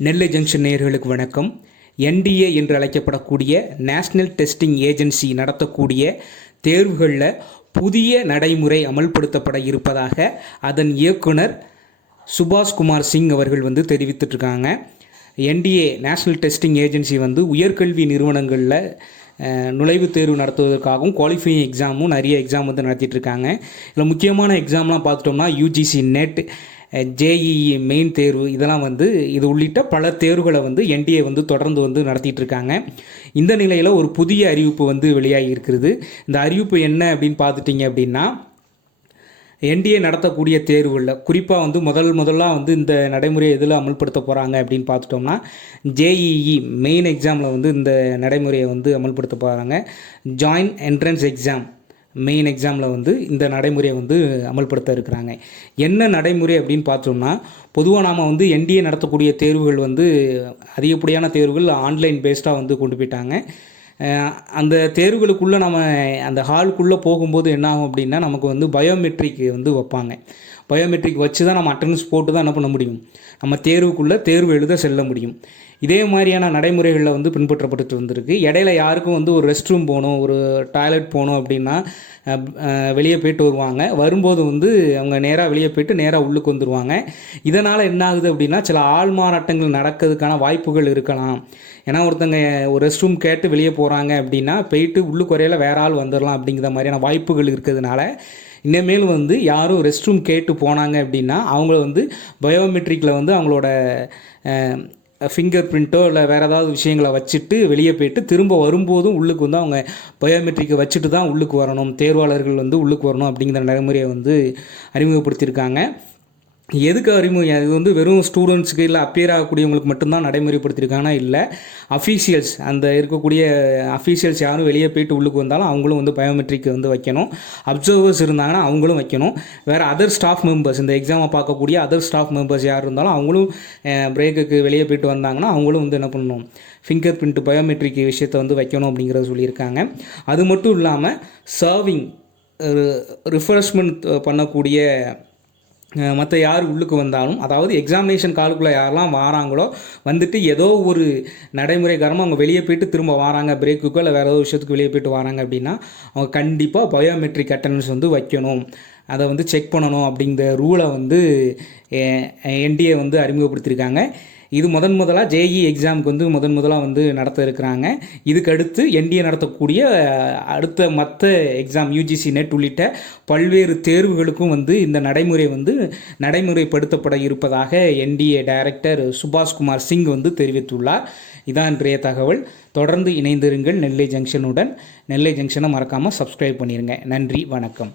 நெல்லை junction நேயர்களுக்கு வணக்கம். NDA என்று அழைக்கப்படக்கூடிய நேஷ்னல் டெஸ்டிங் ஏஜென்சி நடத்தக்கூடிய தேர்வுகளில் புதிய நடைமுறை அமல்படுத்தப்பட இருப்பதாக அதன் இயக்குனர் சுபாஷ்குமார் சிங் அவர்கள் தெரிவித்துட்ருக்காங்க. என்டிஏ நேஷ்னல் டெஸ்டிங் ஏஜென்சி உயர்கல்வி நிறுவனங்களில் நுழைவுத் தேர்வு நடத்துவதற்காகவும் குவாலிஃபையிங் எக்ஸாமும் நிறைய எக்ஸாம் நடத்திட்டு இருக்காங்க. இதில் முக்கியமான எக்ஸாம்லாம் பார்த்துட்டோம்னா யூஜிசி நெட், ஜேஇஇ மெயின் தேர்வு இதெல்லாம் இது உள்ளிட்ட பல தேர்வுகளை என்டிஏ தொடர்ந்து நடத்திட்டு இருக்காங்க. இந்த நிலையில் ஒரு புதிய அறிவிப்பு வெளியாகி இருக்கிறது. இந்த அறிவிப்பு என்ன அப்படின்னு பார்த்துட்டிங்க அப்படின்னா, என்டிஏ நடத்தக்கூடிய தேர்வுகளில் குறிப்பாக முதலாக இந்த நடைமுறையை எதில் அமல்படுத்த போகிறாங்க அப்படின்னு பார்த்துட்டோம்னா, ஜேஇஇ மெயின் எக்ஸாமில் இந்த நடைமுறையை அமல்படுத்த போகிறாங்க. ஜாயின்ட் என்ட்ரன்ஸ் எக்ஸாம் மெயின் எக்ஸாமில் இந்த நடைமுறையை அமல்படுத்த இருக்கிறாங்க. என்ன நடைமுறை அப்படின்னு பார்த்தோம்னா, பொதுவாக நாம் என்டிஏ நடத்தக்கூடிய தேர்வுகள் அதிகப்படியான தேர்வுகள் ஆன்லைன் பேஸ்டாக கொண்டு போயிட்டாங்க. அந்த தேர்வுகளுக்குள்ளே நம்ம அந்த ஹாலுக்குள்ளே போகும்போது என்ன ஆகும் அப்படின்னா, நமக்கு பயோமெட்ரிக் வைப்பாங்க. பயோமெட்ரிக் வச்சு தான் நம்ம அட்டண்டன்ஸ் போட்டு தான் என்ன பண்ண முடியும், நம்ம தேர்வுக்குள்ளே தேர்வு எழுத செல்ல முடியும். இதே மாதிரியான நடைமுறைகளில் பின்பற்றப்பட்டு வந்திருக்கு. இடையில யாருக்கும் ஒரு ரெஸ்ட் ரூம் போகணும், ஒரு டாய்லெட் போகணும் அப்படின்னா வெளியே போயிட்டு வருவாங்க. வரும்போது அவங்க நேராக வெளியே போயிட்டு நேராக உள்ளுக்கு வந்துடுவாங்க. இதனால் என்ன ஆகுது அப்படின்னா, சில ஆள்மாறாட்டங்கள் நடக்கிறதுக்கான வாய்ப்புகள் இருக்கலாம். ஏன்னா ஒருத்தங்க ஒரு ரெஸ்ட் ரூம் கேட்டு வெளியே போகிறாங்க அப்படின்னா போயிட்டு உள்ளுக்கு வரையில் வேற ஆள் வந்துடலாம் அப்படிங்கிற மாதிரியான வாய்ப்புகள் இருக்கிறதுனால, இனிமேல் யாரும் ரெஸ்ட் ரூம் கேட்டு போனாங்க அப்படின்னா அவங்கள பயோமெட்ரிக்கில் அவங்களோட ஃபிங்கர் பிரிண்ட்டோ இல்லை வேறு ஏதாவது விஷயங்களை வச்சுட்டு வெளியே போயிட்டு திரும்ப வரும்போதும் உள்ளுக்கு அவங்க பயோமெட்ரிக்கை வச்சுட்டு தான் உள்ளுக்கு வரணும், தேர்வாளர்கள் உள்ளுக்கு வரணும் அப்படிங்கிற நடைமுறையை அறிமுகப்படுத்தியிருக்காங்க. எதுக்கு அறிமுகம், அது வெறும் ஸ்டூடெண்ட்ஸுக்கு இல்லை அப்பியர் ஆகக்கூடியவங்களுக்கு மட்டும்தான் நடைமுறைப்படுத்தியிருக்காங்கன்னா இல்லை, அஃபீஷியல்ஸ் அந்த இருக்கக்கூடிய அஃபீஷியல்ஸ் யாரும் வெளியே போயிட்டு உள்ளுக்கு வந்தாலும் அவங்களும் பயோமெட்ரிக் வைக்கணும். அப்சர்வர்ஸ் இருந்தாங்கன்னா அவங்களும் வைக்கணும். வேறு அதர் ஸ்டாஃப் மெம்பர்ஸ், இந்த எக்ஸாமை பார்க்கக்கூடிய அதர் ஸ்டாஃப் மெம்பர்ஸ் யார் இருந்தாலும் அவங்களும் பிரேக்குக்கு வெளியே போயிட்டு வந்தாங்கன்னா அவங்களும் என்ன பண்ணணும், ஃபிங்கர் பிரிண்ட் பயோமெட்ரிக் விஷயத்தை வைக்கணும் அப்படிங்கிறத சொல்லியிருக்காங்க. அது மட்டும் இல்லாமல் சர்விங், ரிஃப்ரெஷ்மெண்ட் பண்ணக்கூடிய மற்ற யார் உள்ளுக்கு வந்தாலும், அதாவது எக்ஸாமினேஷன் காலுக்குள்ளே யாரெல்லாம் வராங்களோ ஏதோ ஒரு நடைமுறைக்காரமாக அவங்க வெளியே போயிட்டு திரும்ப வராங்க, பிரேக்குக்கோ இல்லை வேறு ஏதோ விஷயத்துக்கு வெளியே போயிட்டு வராங்க அப்படின்னா அவங்க கண்டிப்பாக பயோமெட்ரிக் அட்டண்டன்ஸ் வைக்கணும், அதை செக் பண்ணணும் அப்படிங்கிற ரூலை என்டிஏ அறிமுகப்படுத்தியிருக்காங்க. இது முதலாக ஜேஇ எக்ஸாமுக்கு முதலாக நடத்த இருக்கிறாங்க. இதுக்கடுத்து என்டிஏ நடத்தக்கூடிய அடுத்த மற்ற எக்ஸாம் யூஜிசி நெட் உள்ளிட்ட பல்வேறு தேர்வுகளுக்கும் இந்த நடைமுறை நடைமுறைப்படுத்தப்பட இருப்பதாக என்டிஏ டைரக்டர் சுபாஷ்குமார் சிங் தெரிவித்துள்ளார். இதான் இன்றைய தகவல். தொடர்ந்து இணைந்திருங்கள் நெல்லை ஜங்ஷனுடன். நெல்லை ஜங்ஷனை மறக்காமல் சப்ஸ்கிரைப் பண்ணிடுங்க. நன்றி, வணக்கம்.